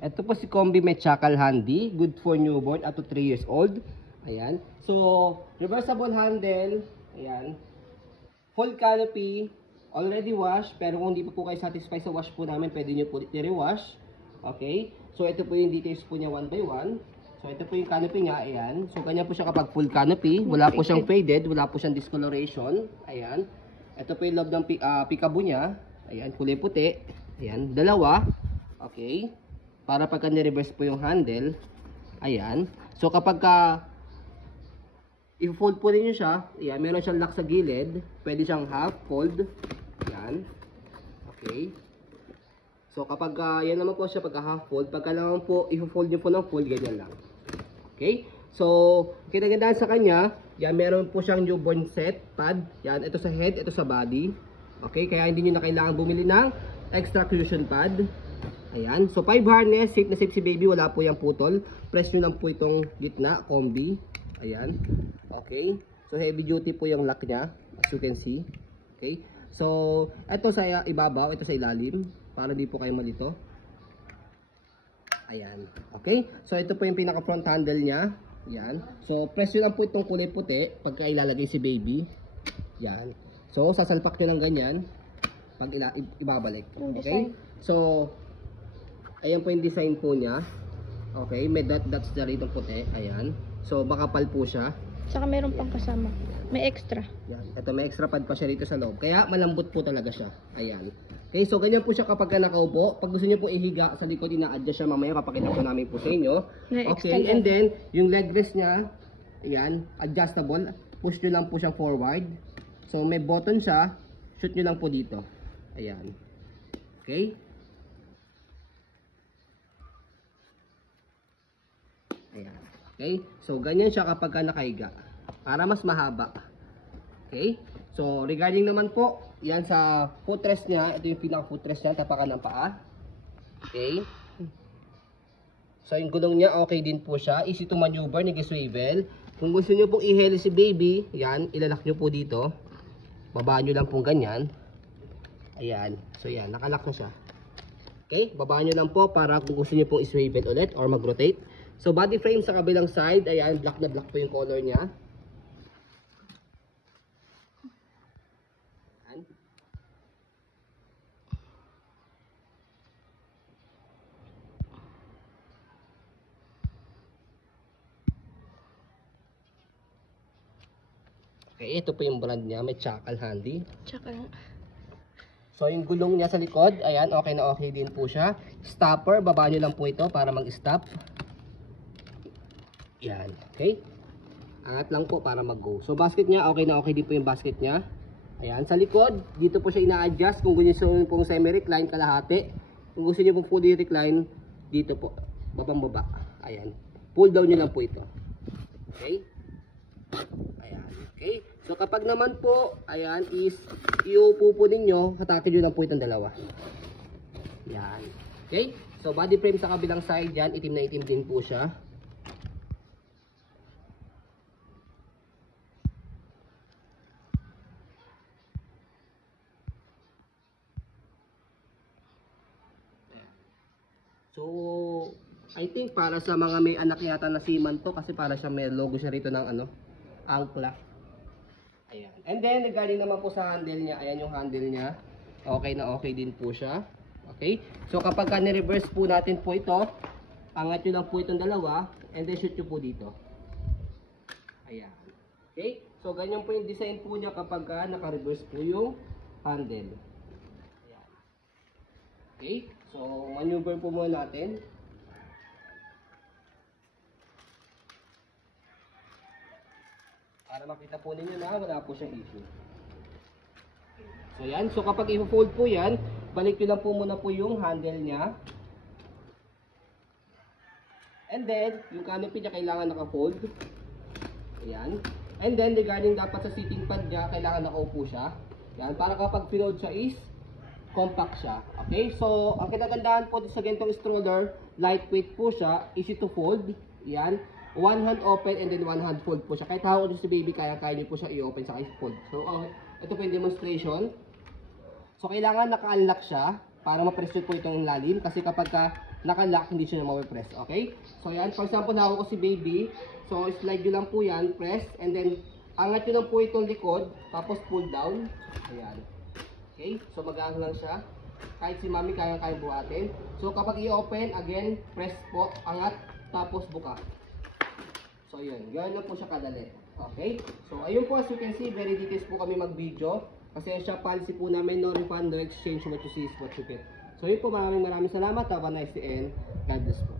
Ito po si Combi Mechakal Handy, good for newborn up to 3 years old. Ayan. So, reversible handle, ayan. Full canopy, already wash, pero kung hindi pa po kayo satisfied sa wash po namin, pwede nyo po i-rewash. Okay? So, ito po yung details po niya one by one. So, ito po yung canopy niya, ayan. So, ganyan po siya kapag full canopy. Wala po siyang faded, wala po siyang discoloration. Ayan. Ito po yung loob ng peekaboo niya. Ayan, kulay puti. Ayan, dalawa. Okay. Para pagka ni-reverse po yung handle. Ayan. So, kapag i-fold po rin nyo siya, ayan, meron siyang lock sa gilid. Pwede siyang half fold. Ayan. Okay. So, kapag yan naman po siya pagka half fold, pagka naman po i-fold nyo po ng full, ganyan lang. Okay. So, kinagandaan sa kanya, yan, meron po siyang newborn set pad. Yan, ito sa head, ito sa body. Okay, kaya hindi nyo na kailangan bumili ng extra cushion pad. Ayan, so 5 harness, safe na safe si baby, wala po yung putol. Press nyo lang po itong gitna, combi. Ayan, okay. So heavy duty po yung lock niya, as you can see. Okay, so ito sa ibabaw, ito sa ilalim, para di po kayo malito. Ayan, okay. So ito po yung pinaka front handle niya. Ayan, so press nyo lang po itong kulay puti, pagka ilalagay si baby. Ayan, so sasalpak nyo ng ganyan, pag ibabalik. Okay, so ayan po yung design po niya. Okay, may dots na rin itong puti. Ayan. So, makapal po siya. Saka meron pang kasama. May extra. Yan. Ito, may extra pad pa siya rito sa loob. Kaya, malambot po talaga siya. Ayan. Okay, so ganyan po siya kapag nakaupo. Pag gusto niyo po ihiga sa likod, ina-adjust siya mamaya. Papakita po namin po sa inyo. Okay, and then, yung leg rest niya, ayan, adjustable. Push nyo lang po siyang forward. So, may button siya. Shoot nyo lang po dito. Ayan. Okay. Ayan. Okay? So, ganyan siya kapag nakahiga. Para mas mahaba. Okay? So, regarding naman po, yan sa footrest niya. Ito yung pinaka footrest niya. Tapakan ng paa. Okay? So, yung gulong niya, okay din po siya. Easy to maneuver, nag-swivel. Kung gusto nyo pong i-heli si baby, yan, ilalak nyo po dito. Babaan nyo lang pong ganyan. Ayan. So, yan, nakalak na siya. Okay? Babaan nyo lang po para kung gusto nyo pong i-swivel ulit or mag-rotate. So, body frame sa kabilang side, ayan, black na black po yung color niya. Ayan. Okay, ito po yung brand niya, may Mechakal Handy. Tsaka So, yung gulong niya sa likod, ayan, okay na okay din po siya. Stopper, baba nyo lang po ito para mag-stop. Yan, okay. Angat lang po para mag-go. So, basket niya, okay na okay din po yung basket niya. Ayan, sa likod, dito po siya ina-adjust. Kung gusto nyo pong semi-recline, kalahati. Kung gusto nyo pong fully recline, dito po, babang-baba. Ayan, pull down nyo lang po ito. Okay. Ayan, okay. So, kapag naman po, ayan, is iupo po ninyo, hatakin nyo lang po itong dalawa. Ayan, okay. So, body frame sa kabilang side yan, itim na itim din po siya. So, I think para sa mga may anak yata na seaman to kasi para siya may logo siya rito ng ano, angkla. Ayan. And then, regarding naman po sa handle niya, ayan yung handle niya. Okay na okay din po siya. Okay? So, kapag ni-reverse po natin po ito, angat nyo lang po itong dalawa, and then shoot nyo po dito. Ayan. Okay? So, ganyan po yung design po niya kapag naka-reverse po yung handle. Ayan. Okay? So, maneuver po muna natin. Para makita po ninyo na wala po siyang issue. So, yan. So, kapag i-fold po yan, balik nyo lang po muna po yung handle niya. And then, yung canopy niya kailangan naka-fold. Ayan. And then, regarding dapat sa sitting pad niya, kailangan nakaupo siya. Yan. Para kapag piload siya is compact siya. Okay? So, ang kinagandahan po sa ganitong stroller, lightweight po siya, easy to fold. Yan. One hand open and then one hand fold po siya. Kahit hawak nyo si baby, kaya-kaya nyo po siya i-open sa i-fold. So, ito po yung demonstration. So, kailangan naka-unlock siya para ma-press po itong lalim. Kasi kapag naka-lock, hindi siya na mape-press, okay? So yan, for example, hawak ko si baby. So slide nyo lang po yan, press, and then angat nyo lang po itong likod, tapos pull down. Ayan. Okay, so mag-aang lang siya. Kahit si mami kayang-kayang buhatin. So kapag i-open, again, press po, angat, tapos buka. So yun, gano'n lang po siya kadali. Okay? So ayun po, as you can see, very details po kami mag-video. Kasi siya policy po namin, no refund, no exchange, what you see is what you get. So yun po, maraming salamat. Have a nice day and God bless po.